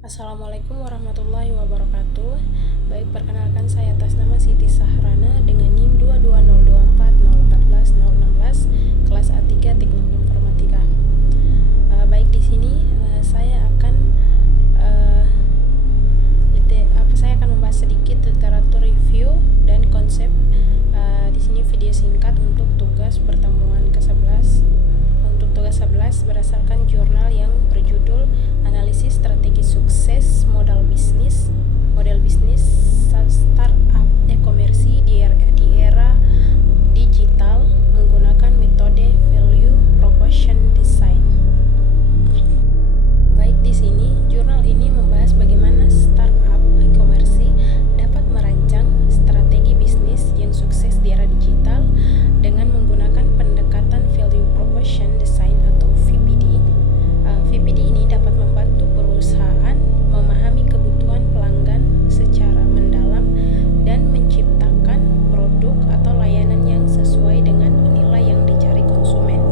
Assalamualaikum warahmatullahi wabarakatuh. Baik, perkenalkan saya atas nama Siti Sahrana dengan NIM 22024014016 kelas A3 Teknik Informatika. Baik, di sini saya akan membahas sedikit literatur review dan konsep. Di sini video singkat untuk tugas pertemuan ke-11. Untuk tugas 11 berdasarkan jurnal yang berjudul Analisis Strategi Sukses Model Bisnis Startup E-Komersi di era digital menggunakan metode Value Proposition Design. Baik, di sini jurnal ini membahas bagaimana startup e-komersi dapat merancang strategi bisnis yang sukses di era digital dengan menggunakan pendekatan Value Proposition Design atau VPD. VPD ini dapat membantu perusahaan memahami kebutuhan pelanggan secara mendalam dan menciptakan produk atau layanan yang sesuai dengan nilai yang dicari konsumen.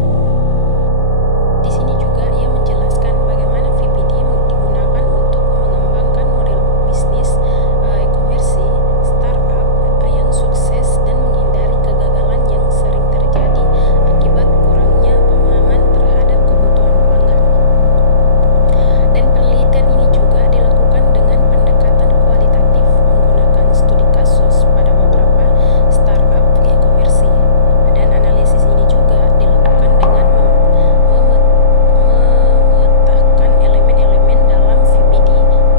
Di sini juga ia menjelaskan bagaimana VPD digunakan untuk mengembangkan model bisnis e-komersi startup yang sukses dan menghindari kegagalan yang sering terjadi akibat kurangnya pemahaman terhadap kebutuhan pelanggan. Dan penelitian ini juga dilakukan dengan pendekatan kualitatif menggunakan studi kasus pada beberapa startup e-komersi. Dan analisis ini juga dilakukan dengan memetakan elemen-elemen dalam VPD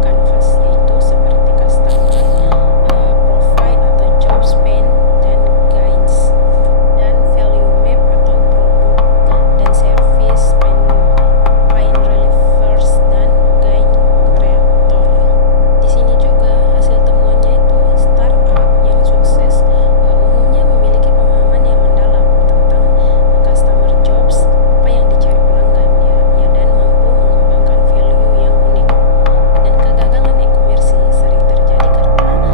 Canvas, yaitu seperti customer profile atau job spend dan gains, dan value map atau produk dan service pain relievers dan gain creator. Di sini juga hasil temuannya itu startup yang sukses umumnya memiliki pemahaman yang mendalam tentang customer jobs, apa yang dicari pelanggan dan mampu mengembangkan value yang unik. Dan kegagalan e-komersi sering terjadi karena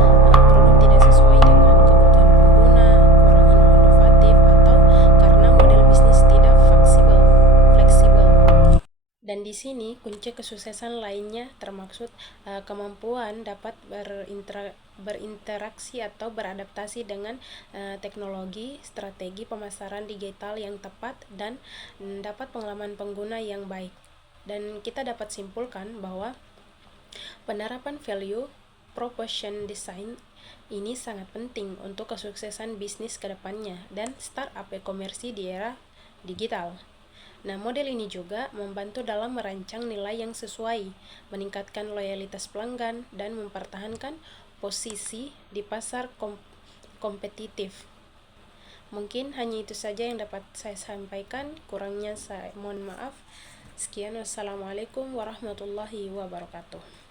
produk tidak sesuai dengan kebutuhan pengguna, kurang inovatif, atau karena model bisnis tidak fleksibel. Dan di sini kunci kesuksesan lainnya termaksud kemampuan dapat berinteraksi atau beradaptasi dengan teknologi, strategi pemasaran digital yang tepat, dan dapat pengalaman pengguna yang baik. Dan kita dapat simpulkan bahwa penerapan value proposition design ini sangat penting untuk kesuksesan bisnis ke depannya dan startup e-komersi di era digital. Nah, model ini juga membantu dalam merancang nilai yang sesuai, meningkatkan loyalitas pelanggan, dan mempertahankan posisi di pasar kompetitif. Mungkin hanya itu saja yang dapat saya sampaikan, kurangnya saya mohon maaf. Sekian, wassalamualaikum warahmatullahi wabarakatuh.